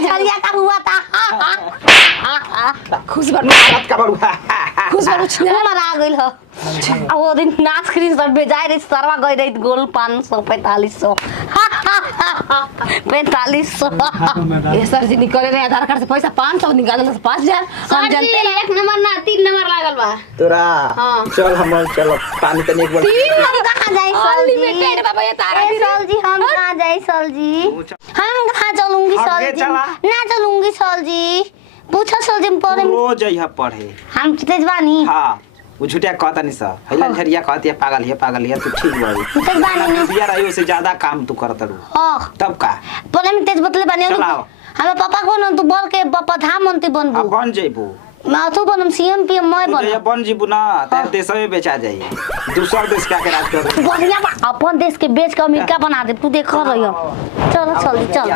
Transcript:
झरिया का हुआ था खुश बन बात का बड़ू खुश बन उमर आ गइल हो अब वो दिन नाच खरीद पर बेजाय रे सरवा गई रही गोल 500 4500 4500 ये सर जी निकले रे आधार कार्ड से पैसा 500 निकालल से 5000 हम जानते हैं 1 नंबर ना 3 नंबर लागल बा तोरा हां चल हम चलो पानी तनी एक बार 3 हम कहां जाई अनलिमिटेड बाबा ये तारा सर जी हम कहां जाई सर जी हम कहां चलूंगी सर जी ना चलूंगी सर जी पूछो सर जी पढ़े रोज यहां पढ़े हम तेजवानी हां वो झूठिया कहता नहीं सा हैला झरिया कहती है पागल है तू ठीक बाड़ी तेजवानी ना बिया रही से ज्यादा काम तू करत रू हां तब का पहले में तेज बतले बने हम पापा को न तू बोल के प्रधानमंत्री बनबू अब बन जेबू मैं तो बनम सीएम पीएम मैं बन ये बन जीबू ना तेरे देश में बेचा जाई दूसरा देश का के राज कर बढ़िया अपन देश के बेच के अमेरिका बना दे तू देख रही हो चलो चल